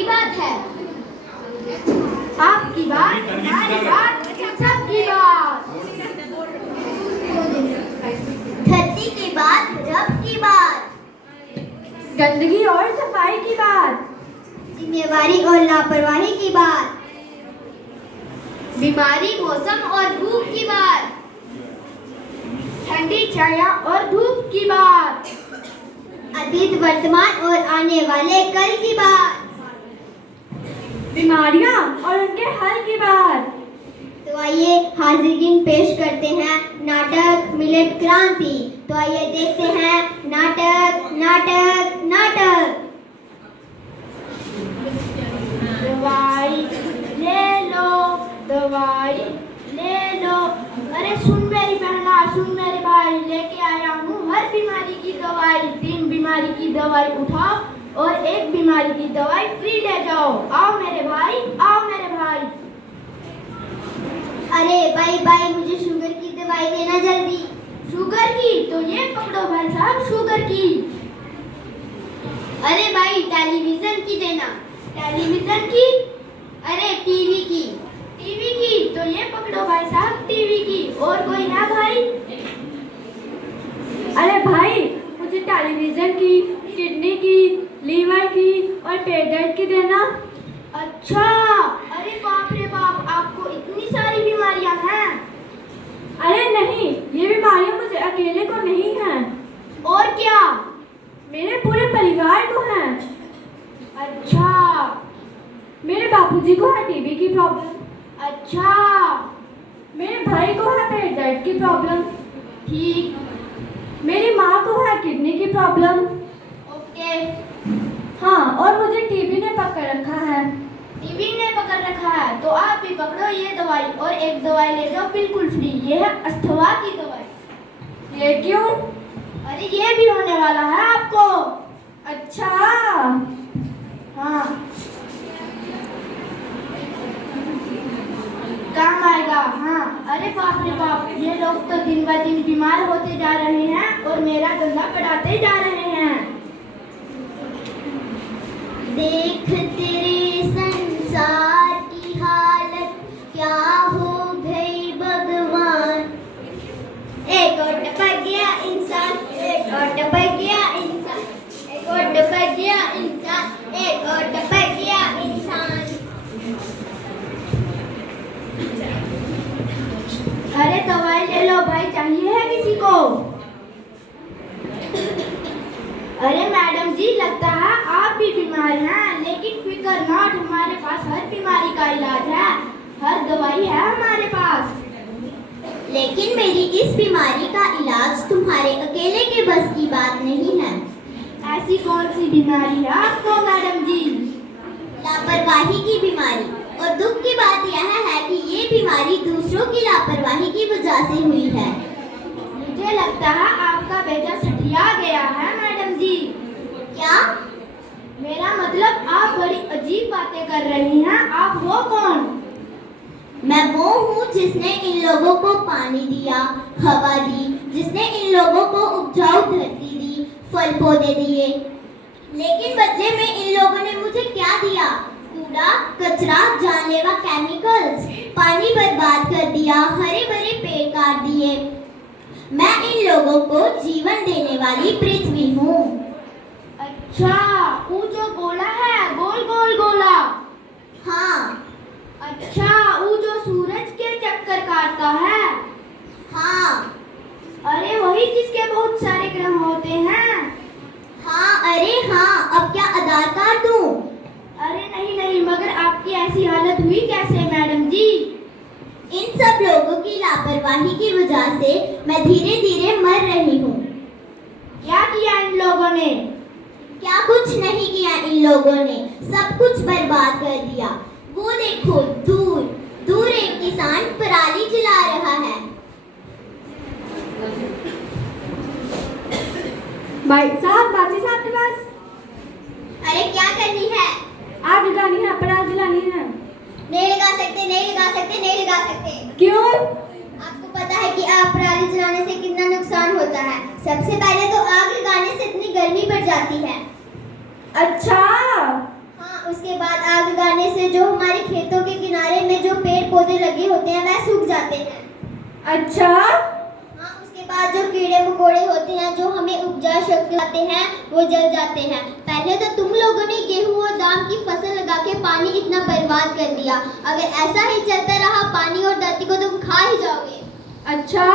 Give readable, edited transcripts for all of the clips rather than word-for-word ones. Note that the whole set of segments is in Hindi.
की बात है। आपकी बात, हमारी बात, सबकी बात। धरती की बात, रब की बात। गंदगी और सफाई की बात। जिम्मेवारी और लापरवाही की बात। बीमारी, मौसम और भूख की बात। ठंडी छाया और धूप की बात। अतीत, वर्तमान और आने वाले कल की बात। बीमारियां और उनके हल की बात। तो आइए हाजिरीन पेश करते हैं नाटक मिलेट क्रांति। तो आइए देखते हैं नाटक नाटक नाटक। दवाई ले लो, दवाई ले लो। अरे सुन मेरी बहना, सुन मेरे भाई, लेके आया हूँ हर बीमारी की दवाई। 3 बीमारी की दवाई उठाओ और 1 बीमारी की दवाई फ्री ले जाओ। आओ मेरे भाई, आओ मेरे भाई। अरे भाई भाई, मुझे शुगर की दवाई देना जल्दी। शुगर की? तो ये पकड़ो भाई साहब, शुगर की। अरे भाई टेलीविजन की देना। टेलीविजन की? अरे टीवी की। टीवी की? तो ये पकड़ो भाई साहब, टीवी की। और कोई है भाई? अरे भाई, मुझे टेलीविजन की, किडनी की, लीवर की और पेट दर्द की देना। अच्छा, अरे बाप रे बाप, आपको इतनी सारी बीमारियां हैं। अरे नहीं, ये बीमारियां मुझे अकेले को नहीं हैं, और क्या? मेरे पूरे परिवार को हैं। अच्छा मेरे बापूजी को है टीबी की प्रॉब्लम। अच्छा, मेरे भाई को है पेट दर्द की प्रॉब्लम। ठीक, मेरी माँ को है किडनी की प्रॉब्लम। ओके। हाँ, और मुझे टीबी ने पकड़ रखा है। टीबी ने पकड़ रखा है, तो आप भी पकड़ो ये दवाई और 1 दवाई ले जाओ बिल्कुल फ्री। ये है अस्थमा की दवाई। ये क्यों? अरे ये भी होने वाला है आपको। अच्छा, हाँ, काम आएगा। हाँ, अरे बाप रे बाप, ये लोग तो दिन ब दिन बीमार होते जा रहे हैं और मेरा धंधा बढ़ाते जा रहे हैं। देख तेरे संसार की हालत क्या हो गई भगवान। एक और टपक गया इंसान, एक और टपक गया इंसान, एक और टपक गया इंसान, एक और टपक गया इंसान। अरे दवाई ले लो भाई, चाहिए है किसी को? अरे मैडम जी, लगता है आप भी बीमार हैं, लेकिन फिकर नॉट, हमारे पास हर बीमारी का इलाज है, हर दवाई है हमारे पास। लेकिन मेरी इस बीमारी का इलाज तुम्हारे अकेले के बस की बात नहीं है। ऐसी कौन सी बीमारी है आपको मैडम जी? लापरवाही की बीमारी। और दुख की बात यह है कि ये बीमारी दूसरों की लापरवाही की वजह से हुई है। मुझे लगता है आपका बेटा सठिया गया है मैडम जी। क्या? मेरा मतलब आप बड़ी अजीब बातें कर रही हैं। आप हो कौन? मैं वो हूँ जिसने इन लोगों को पानी दिया, हवा दी, जिसने इन लोगों को उपजाऊ धरती दी, फल पौधे दिए। लेकिन बदले में इन लोगों ने मुझे क्या दिया? कूड़ा, कचरा, जानलेवा केमिकल्स, पानी बर्बाद कर दिया, हरे भरे पेड़ काट दिए। मैं इन लोगों को जीवन देने वाली पृथ्वी हूँ। अच्छा, वो जो गोला है, गोल गोल गोला। हाँ। अच्छा, वो जो सूरज के चक्कर काटता है। हाँ। अरे वही जिसके बहुत सारे ग्रह होते हैं। हाँ, अरे हाँ, अब क्या आधार कार्ड दूँ? अरे नहीं नहीं, मगर आपकी ऐसी हालत हुई कैसे मैडम जी? इन सब लोगों की लापरवाही की वजह से मैं धीरे धीरे मर रही हूँ। क्या किया इन लोगों ने? क्या कुछ नहीं किया इन लोगों ने, सब कुछ बर्बाद कर दिया। वो देखो, दूर दूर एक किसान पराली जला रहा है। भाई साहब, बाजी साहब के पास। अरे क्या करनी है? आग लगानी है, पराली जलानी है। नहीं लगा सकते, नहीं लगा सकते, नहीं लगा सकते। क्यों? आपको पता है कि आग पराली जलाने से कितना नुकसान होता है। सबसे पहले तो आग लगाने से इतनी गर्मी बढ़ जाती है। अच्छा। हाँ, उसके बाद जो हमारे खेतों के किनारे में जो पेड़ पौधे लगे होते हैं वह सूख जाते हैं। अच्छा, हाँ, उसके बाद जो कीड़े मकोड़े होते हैं जो हमें उपजा शक्ति लाते हैं वो जल जाते हैं। पहले तो तुम लोगों ने गेहूं और धान की फसल लगा के पानी इतना बर्बाद कर दिया। अगर ऐसा ही चलता रहा पानी और धरती को तुम खा ही जाओगे। अच्छा,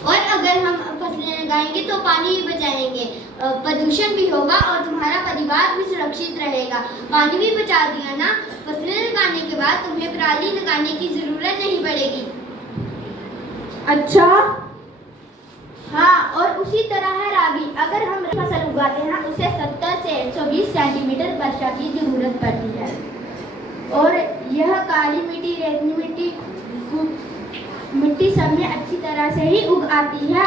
और अगर हम फसलें लगाएंगे तो पानी भी बचाएंगे, प्रदूषण भी होगा और तुम्हारा परिवार भी सुरक्षित रहेगा। पानी भी बचा दिया ना, फसलें लगाने के बाद तुम्हें पराली लगाने की जरूरत नहीं पड़ेगी। अच्छा, हाँ, और उसी तरह है रागी। अगर हम फसल उगाते हैं उसे 70 से 120 सेंटीमीटर वर्षा की जरूरत पड़ती है। और यह काली मिट्टी, रेतली मिट्टी सब में अच्छी तरह से ही उग आती है।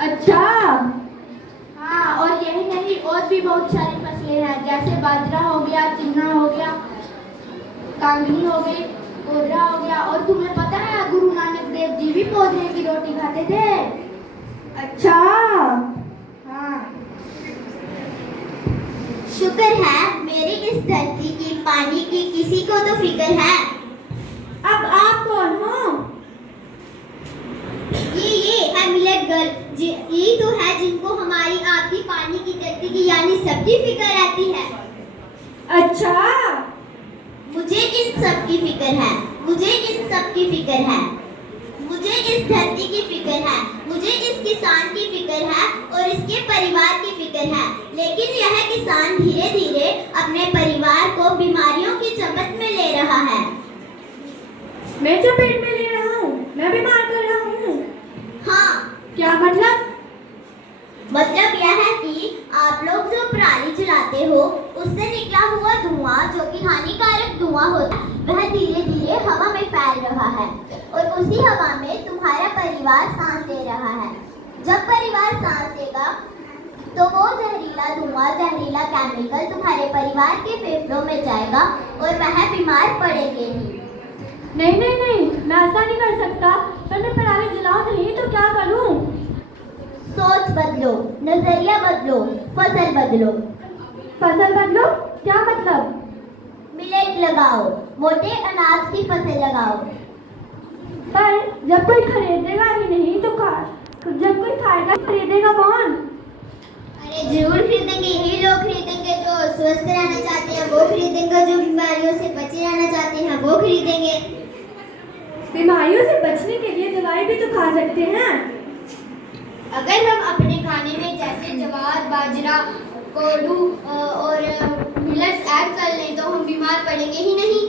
अच्छा, हाँ, और यही नहीं, और भी बहुत सारी फसलें हैं, जैसे बाजरा हो गया, चना हो गया, कांगनी हो गई, कोदरा हो गया। और तुम्हें पता है गुरु नानक देव जी भी पौधे की रोटी खाते थे। अच्छा, हाँ, शुक्र है मेरी इस धरती की, पानी की किसी को तो फिक्र है। अब आप कौन हो? ये है मिलेट गर्ल, यही तो है जिनको हमारी आपकी पानी की धरती की यानी सबकी फिक्र रहती है। अच्छा, मुझे इन सब की फिक्र है, मुझे इन सब की फिक्र है, मुझे इस धरती की फिक्र है, मुझे इस किसान की फिक्र है और इसके परिवार की फिक्र है। लेकिन यह किसान धीरे धीरे अपने परिवार को बीमारियों की चपेट में ले रहा है। मैं चपेट में ले रहा हूँ, मैं बीमार कर रहा हूँ। हाँ, क्या मतलब? मतलब यह है कि आप लोग जो पराली जलाते हो उससे निकला हुआ धुआं जो कि हानिकारक धुआं होता है वह धीरे धीरे हवा में फैल रहा है और उसी हवा में तुम्हारा परिवार सांस ले रहा है। जब परिवार सांस लेगा तो वो जहरीला धुआं, जहरीला केमिकल तुम्हारे परिवार के फेफड़ों में जाएगा और वह बीमार पड़ेंगे ही। नहीं नहीं नहीं, मैं ऐसा नहीं कर सकता। पर मैं पराली जलाऊं नहीं तो क्या करूं? सोच बदलो, नजरिया बदलो, फसल बदलो। फसल बदलो? क्या मतलब? मिलेट लगाओ, मोटे अनाज की फसल लगाओ। पर जब कोई खरीदेगा ही नहीं तो जब कोई खाएगा खरीदेगा कौन? अरे जरूर खरीदेंगे, यही लोग खरीदेंगे जो स्वस्थ रहना चाहते हैं, वो खरीदेंगे जो बीमारियों से बचे रहना चाहते हैं, वो खरीदेंगे। बीमारियों से बचने के लिए दवाई भी तो खा सकते हैं। अगर हम अपने खाने में जैसे ज्वार, बाजरा, कोडू और मिलेट्स ऐड कर लें तो हम बीमार पड़ेंगे ही नहीं।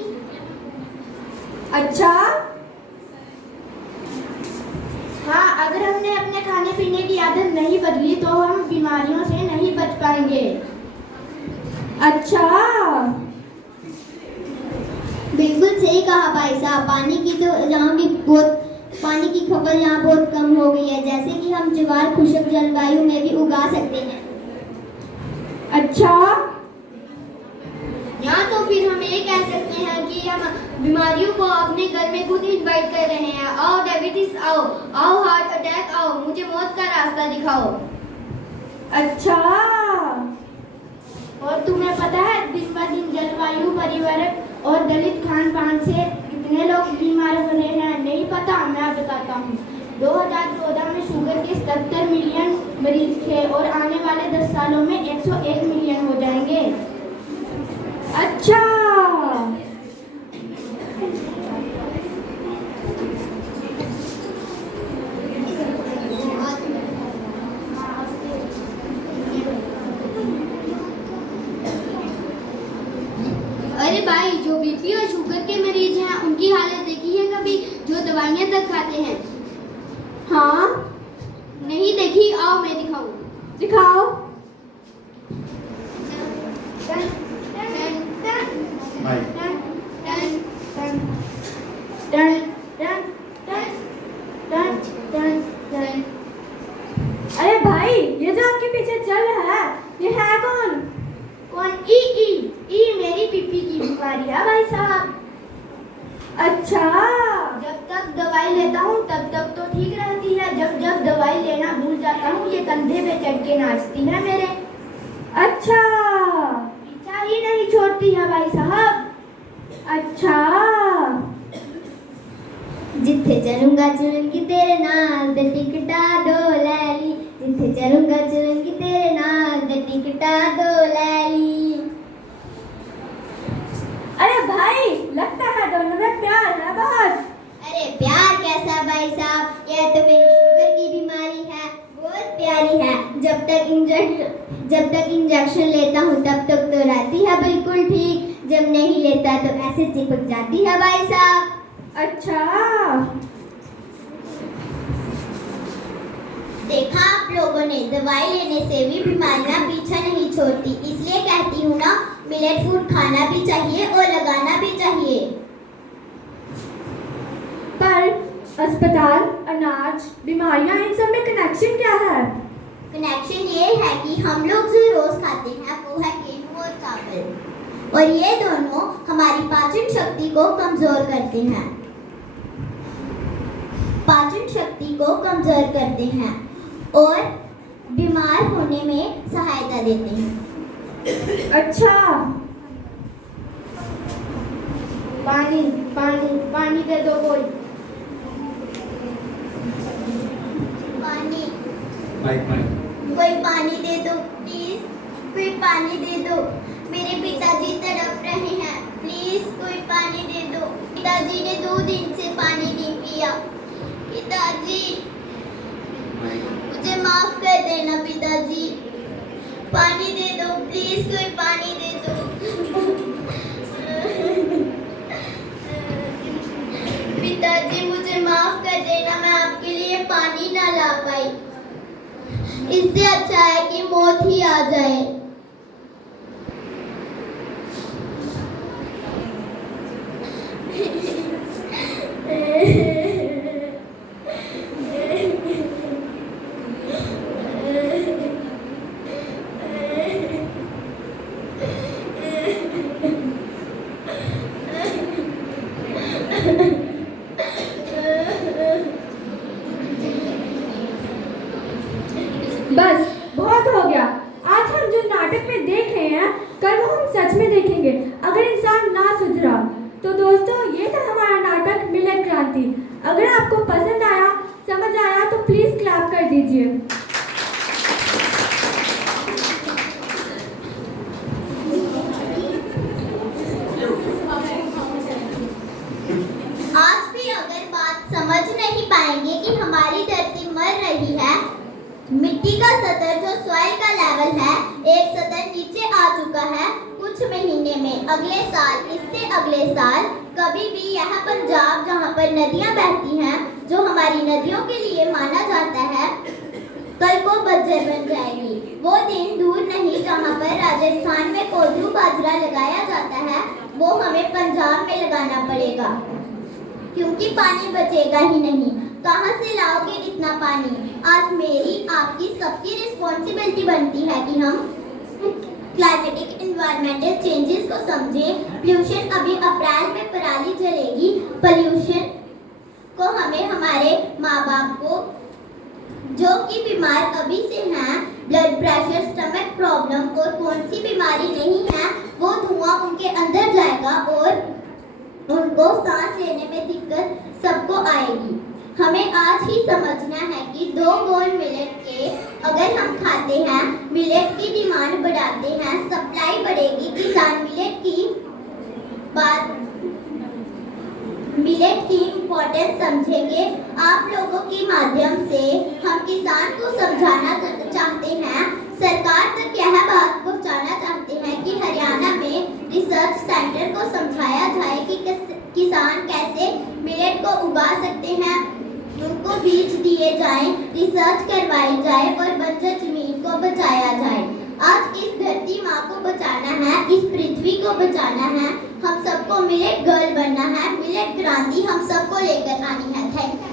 अच्छा, हाँ, अगर हमने अपने खाने पीने की आदत नहीं बदली तो हम बीमारियों से नहीं बच पाएंगे। अच्छा, बिल्कुल सही कहा भाई साहब। पानी की तो यहाँ भी बहुत, पानी की खपत यहाँ बहुत कम हो गई है। जैसे कि हम ज्वार खुशक जलवायु में भी उगा सकते हैं। अच्छा, या तो फिर हम ये कह सकते हैं कि हम बीमारियों को अपने घर में खुद इन्वाइट कर रहे हैं। आओ डायबिटीज आओ, आओ हार्ट अटैक आओ, मुझे मौत का रास्ता दिखाओ। अच्छा, और तुम्हें पता है दिन ब दिन जलवायु परिवर्तन और दलित खान पान से कितने लोग बीमार हो रहे हैं? नहीं पता? मैं बताता हूँ। 2014 में शुगर के 77 मिलियन मरीज थे और आने वाले 10 सालों में 101 मिलियन हो जाएंगे। अच्छा, अरे भाई, जो बीपी और शुगर के मरीज हैं उनकी हालत देखी है कभी? जो दवाइयाँ तक खाते हैं। हाँ, नहीं देखी? आओ मैं दिखाऊं। दिखाओ। अरे भाई, ये जो आपके पीछे चल रहा है ये है कौन? कौन? ई मेरी बीपी की बीमारी है भाई साहब। अच्छा, जब तक दवाई लेता हूँ तब तक तो ठीक रहती है, जब दवाई लेना भूल जाता हूँ ये कंधे पे चढ़ के नाचती है मेरे। अच्छा, पीछा ही नहीं छोड़ती। होती है भाई साहब। अच्छा, जिथे चलूंगा चलूंगी तेरे नाल ते टिकटा दो लै ली, जिथे चलूंगा चलूंगी तेरे नाल ते टिकटा दो लै ली। अरे भाई लगता है दोनों में प्यार है बहुत। अरे प्यार कैसा भाई साहब, यह तो मेरी शुगर की बीमारी है, बहुत प्यारी है। जब तक इंजेक्शन लेता हूँ तब तक तो रहती है बिल्कुल ठीक, जब नहीं लेता तो ऐसे चिपक जाती है भाई साहब। अच्छा, देखा आप लोगों ने, दवाई लेने से भी बीमारियां पीछा नहीं छोड़ती, इसलिए कहती हूँ ना, मिलेट फूड खाना भी चाहिए और लगाना भी चाहिए। पर अस्पताल, अनाज, बीमारियां, इन सब में कनेक्शन क्या है? कनेक्शन ये है कि हम लोग जो रोज खाते हैं वो है गेहूं और चावल, और ये दोनों हमारी पाचन शक्ति को कमजोर करते हैं, पाचन शक्ति को कमजोर करते हैं और बीमार होने में सहायता देते हैं। अच्छा, पानी पानी पानी दे दो कोई। पानी, माइक कोई पानी दे दो प्लीज, कोई पानी दे दो, मेरे पिताजी तड़प रहे हैं, प्लीज कोई पानी दे दो। पिताजी ने 2 दिन से पानी नहीं पिया। पिताजी मुझे माफ कर देना पिताजी, पानी दे दो प्लीज, कोई पानी दे दो। पिताजी मुझे माफ कर देना, मैं आपके लिए पानी ना ला पाई, इससे अच्छा है कि मौत ही आ जाए। बस बहुत हो गया। आज हम जो नाटक में देख रहे हैं, कल वो हम सच में देखेंगे अगर इंसान ना सुधरा। तो दोस्तों, ये था हमारा नाटक मिलेट क्रांति। अगर आपको पसंद आया, समझ आया तो प्लीज क्लैप कर दीजिए। आज भी अगर बात समझ नहीं पाएंगे कि हमारी धरती मर रही है, मिट्टी का सतह जो सॉइल का लेवल है, एक सतह नीचे आ चुका है कुछ महीने में। अगले साल, इससे अगले साल कभी भी यह पंजाब जहाँ पर नदियाँ बहती हैं, जो हमारी नदियों के लिए माना जाता है, कल को बंजर बन जाएगी। वो दिन दूर नहीं जहाँ पर राजस्थान में कोदरू बाजरा लगाया जाता है, वो हमें पंजाब में लगाना पड़ेगा, क्योंकि पानी बचेगा ही नहीं। कहाँ से लाओगे इतना पानी? आज मेरी, आपकी, सबकी रिस्पॉन्सिबिलिटी बनती है कि हम क्लाइमेटिक एनवायरमेंटल चेंजेस को समझें। पोल्यूशन, अभी अप्रैल में पराली जलेगी, पोल्यूशन को हमें हमारे माँ बाप को, जो कि बीमार अभी से हैं, ब्लड प्रेशर, स्टमक प्रॉब्लम और कौन सी बीमारी नहीं है, वो धुआं उनके अंदर जाएगा और उनको सांस लेने में दिक्कत सबको आएगी। हमें आज ही समझना है कि 2 गोल मिलेट के अगर हम खाते हैं, मिलेट की डिमांड बढ़ाते हैं, सप्लाई बढ़ेगी, किसान मिलेट की बात, मिलेट की इम्पोर्टेंस समझेंगे। आप लोगों के माध्यम से हम किसान को समझाना चाहते हैं, सरकार तक यह बात पहुंचाना चाहते हैं कि हरियाणा में रिसर्च सेंटर को समझाया जाए कि किसान कैसे मिलेट को उगा सकते हैं, उनको बीज दिए जाएं, रिसर्च करवाई जाए और बंजर जमीन को बचाया जाए। आज इस धरती माँ को बचाना है, इस पृथ्वी को बचाना है, हम सबको मिलेट गर्ल बनना है, मिलेट क्रांति हम सबको लेकर आनी है। Thank you.